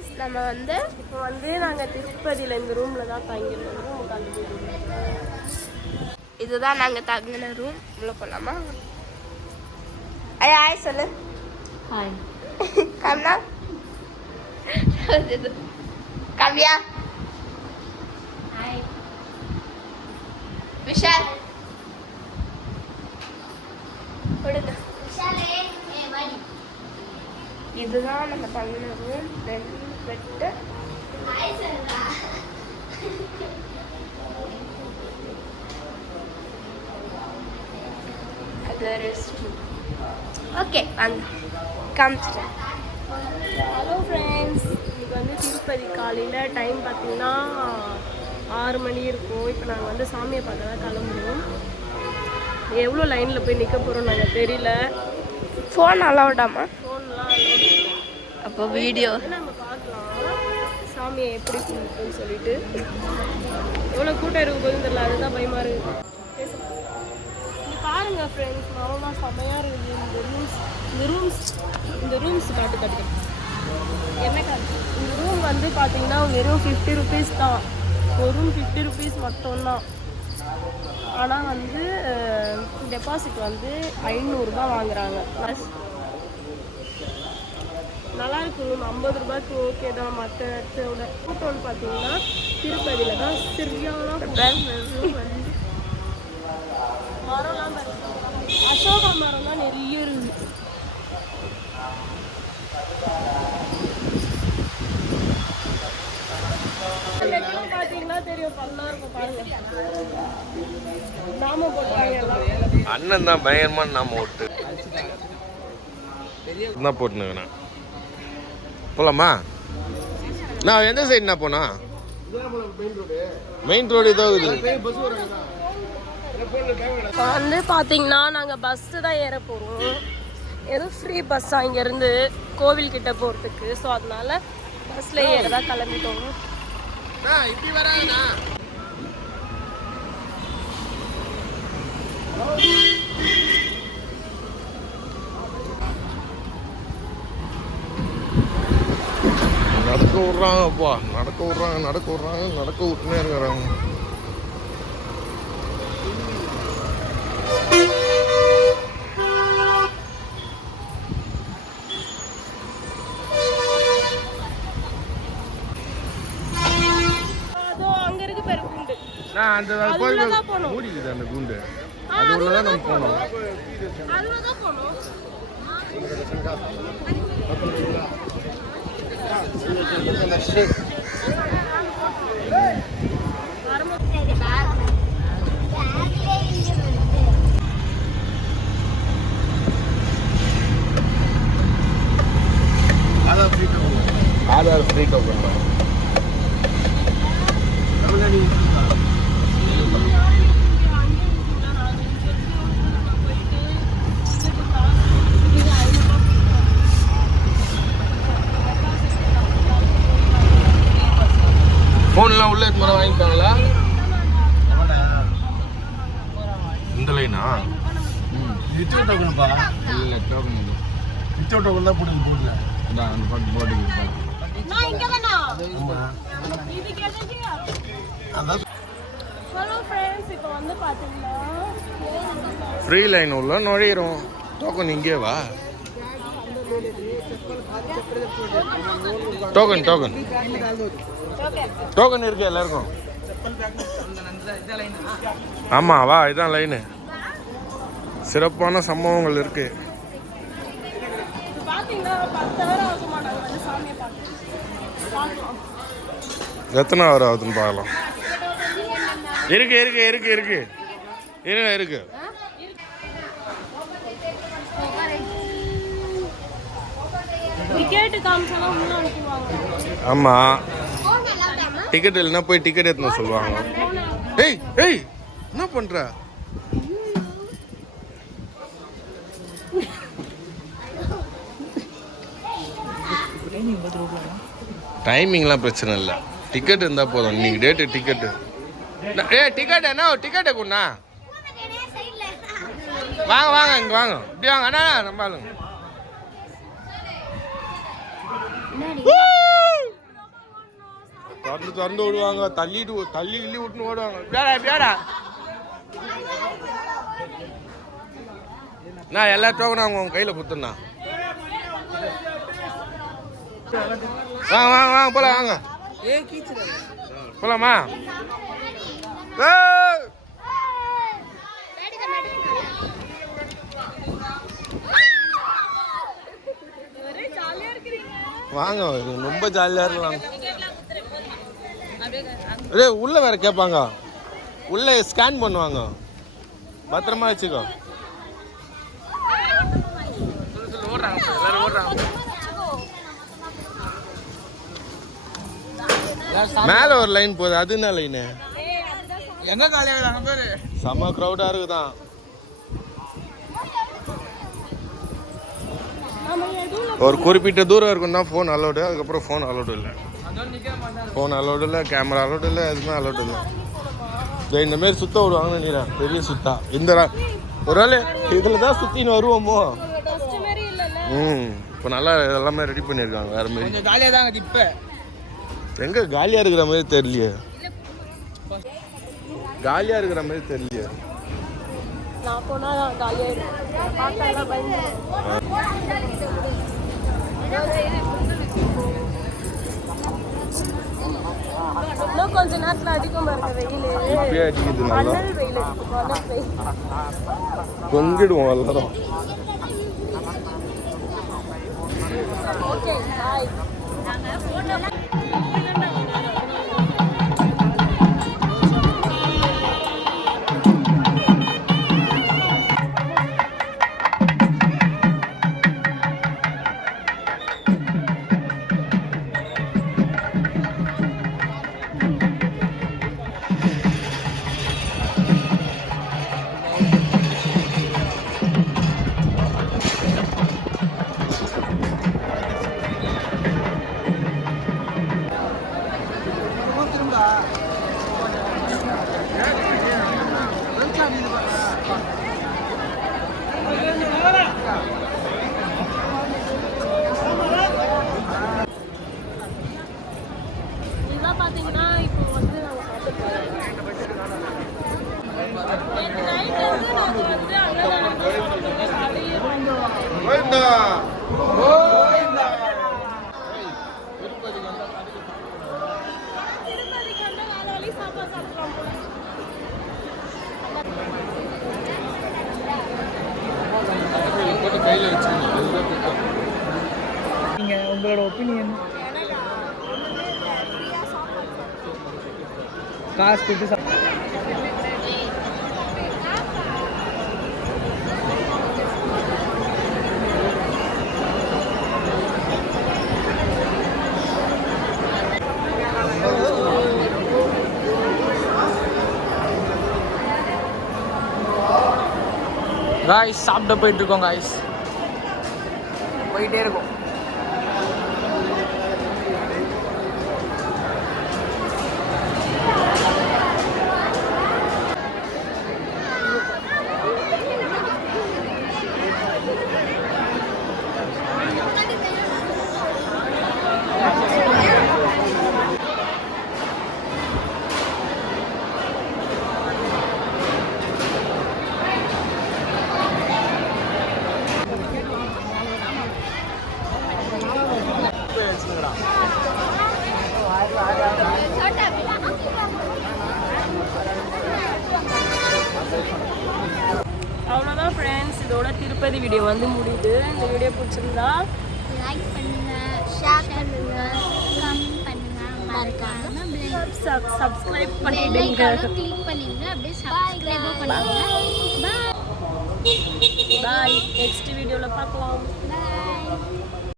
Guys, நம்ம வந்து இப்போ வந்து நாங்கள் திருப்பதியில் இந்த ரூமில் தான் தங்கியிருந்தோம். ரூம் கண்டு இதுதான் நாங்கள் தங்கின ரூம். உள்ள போகலாமா? ஐயா ஹாய் சொல்லு. ஹாய் கம்னா கவ்யா ஹாய் விஷால் கொடுங்க. இதுதான் நம்ம தங்கின ரூம். 2 பெட்டு. அது ரெஸ்ட் ரூம். ஓகே வாங்க காமிச்சிட்டேன். ஹலோ ஃப்ரெண்ட்ஸ், இன்றைக்கி வந்து திருப்பதி காலையில் டைம் பார்த்தீங்கன்னா 6 மணி இருக்கும். இப்போ நாங்கள் வந்து சாமியை பார்க்க தான் கிளம்புறோம். எவ்வளோ லைனில் போய் நிற்க போகிறோம் நாங்கள் தெரியல. ஃபோன் அலௌடாமா? ஃபோன்லாம் அலௌட். அப்போ வீடியோ நம்ம பார்க்கலாம் சாமியை எப்படி இருக்குன்னு சொல்லிட்டு. எவ்வளோ கூட்டம் இருக்கும் போதும் தெரியல, அதுதான் பயமாக இருக்குது. பாருங்க ஃப்ரெண்ட்ஸ், நல்லா செம்மையாக இருக்குது. இந்த ரூம்ஸ் காட்டு என்ன காட்டு. இந்த ரூம் வந்து பார்த்தீங்கன்னா வெறும் 50 ருபீஸ் தான். ஒரு ரூம் 50 ருபீஸ் மட்டும்தான். ஆனால் வந்து டெபாசிட் வந்து 500 ரூபாய் வாங்குறாங்க. நல்லா இருக்கு ரூம். 50 ரூபாய்க்கு ஓகே தான். மற்ற இடத்தோட கூட்டம்னு பார்த்தீங்கன்னா திருப்பதியில் தான் சரியான மரம்லாம் அசோகா மரம்லாம் நிறைய இருக்குது. பார்த்தீங்கன்னா தெரியும், பல்லா இருக்கும் பாருங்க. நாம போட்டாங்க அண்ணன் தான் பயங்கரமான நாம ஓட்டு என்ன போட்டுனுங்கண்ணா. போலாமா? நான் எந்த சைடுண்ணா போனா? மெயின் ரோடு ஏதோ வந்து பார்த்தீங்கன்னா நாங்கள் பஸ்ஸு தான் ஏற போகிறோம். எதுவும் ஃப்ரீ பஸ்ஸாக இங்கேருந்து கோவில்கிட்ட போகிறதுக்கு. ஸோ அதனால பஸ்ஸில் ஏற தான் கிளம்பிட்டோம். இப்படி வராங்கண்ணா. நடக்க விட்றாங்கப்பா, நடக்க விட்டுனே இருக்கிறாங்க. அந்த மூடிக்குது அந்த கூண்டு, அது உள்ளதான் நம்ம போனோம். ஆதார் ஃப்ரீ டோக்கன் ஃபோன்லாம் உள்ள எடுத்து வாங்கிப்பாங்களா? இந்த லைனா வித்தவுட் டோக்கன்ப்பா. இல்லை டோக்கன் இல்லை, வித்தவுட் டோக்கன் தான் போடுது போர்டில். அதான் அந்த பாட்டு போட்டுக்கு ஃப்ரீ லைன் உள்ள நுழையிறோம். டோக்கன் இங்கே வா. டோக்கன் டோக்கன் டோக்கன் இருக்கு எல்லாருக்கும். ஆமா வா, இதான் லைனு. சிறப்பான சம்பவங்கள் இருக்கு. எத்தனை ஹவர் ஆகுதுன்னு பார்க்கலாம். இருக்கு இருக்கு இருக்கு இருக்கு இருங்க இருக்கு. ஆமா, டிக்கெட் இல்லைன்னா போய் டிக்கெட் எடுத்துன்னு சொல்லுவாங்க. ஏய் ஏய் என்ன பண்ற? டைமிங்லாம் பிரச்சனை இல்லை, டிக்கெட் இருந்தால் போதும். இன்னைக்கு டேட்டு டிக்கெட்டு. டிக்கெட் என்ன டிக்கெட்டு கொண்டா வாங்க வாங்க இங்கே வாங்க, இப்படி வாங்க அண்ணா நம்ம ஆளுங்க. திறந்து விடுவாங்க, தள்ளி கிள்ளி விட்டுன்னு ஓடுவாங்க. பேரா நான் எல்லா டோக்கனும் அவங்க உங்க கையில் கொடுத்துருண்ணா. வாங்க போலாம், வாங்க போலாமா? வாங்க, ரொம்ப ஜாலியாக இருக்கலாம். உள்ள வேற கேட்பாங்க, உள்ள ஸ்கேன் பண்ணுவாங்க, பத்திரமா வச்சுக்கோ. மேல ஒரு லைன் போகுது, அது என்ன லைனு? எங்க காலியாக பேரு செம்ம க்ரௌடா இருக்குதான். ஒரு குறிப்பிட்ட தூரம் இருக்கும் தான் ஃபோன் அலோடு, அதுக்கப்புறம் ஃபோன் அலோடு இல்லை. ஃபோன் அலோடு இல்லை, கேமரா அலோடு இல்லை, எதுவுமே அலோடு இல்லை. இந்த மாரி சுத்த விடுவாங்கன்னு நினைக்கிறேன், பெரிய சுத்தா. இந்த ஒரு நாள் இதில் தான் சுற்றின்னு வருவோமோ. இப்போ நல்லா எல்லாமே ரெடி பண்ணியிருக்காங்க வேற மாரி. ஜாலியாக தாங்க. இப்போ எங்கே காலியாக இருக்கிற மாதிரி தெரியலையே, காலியாக இருக்கிற மாதிரி தெரியலையே. நான் போனா காலியாக இருக்கும், பார்த்தா பயந்து. இன்னும் கொஞ்ச நேரத்தில் அதிகமாக இருக்க வெயில். இப்பயே அடிக்குது நல்லா, வெயில் வெயில் பொங்கிடுவோம் எல்லாரும். Okay bye. இதெல்லாம் பார்த்தீங்கன்னா இப்போ வந்து நாங்கள் சாப்பிட்டு நைட் வந்து நாங்கள் வந்து அன்னதானம் காலையே திருப்பதிக்கு வந்து நாலு வழி சாப்பாடு சாப்பிட்றோம் போல. கையில் வச்சுக்கோங்க. நீங்கள் உங்களோட ஒப்பீனியன். காசு கொடுத்து காய்ஸ் சாப்பிட போயிட்டு இருக்கோம். காய்ஸ் போயிட்டே இருக்கும். அவ்வளோதான் ஃப்ரெண்ட்ஸ், இதோட திருப்பதி வீடியோ வந்து முடியுது. இந்த வீடியோ பிடிச்சிருந்தா லைக் பண்ணுங்க, ஷேர் பண்ணுங்க, கமெண்ட் பண்ணுங்க, மறக்காம சப்ஸ்கிரைப் பெல் பண்ணிடுங்க. ஐகானை கிளிக் பண்ணிடுங்க. அப்படியே சப்ஸ்கிரைப் பண்ணுங்க. பாய். நெக்ஸ்ட் வீடியோவில் பார்க்கலாம். பை.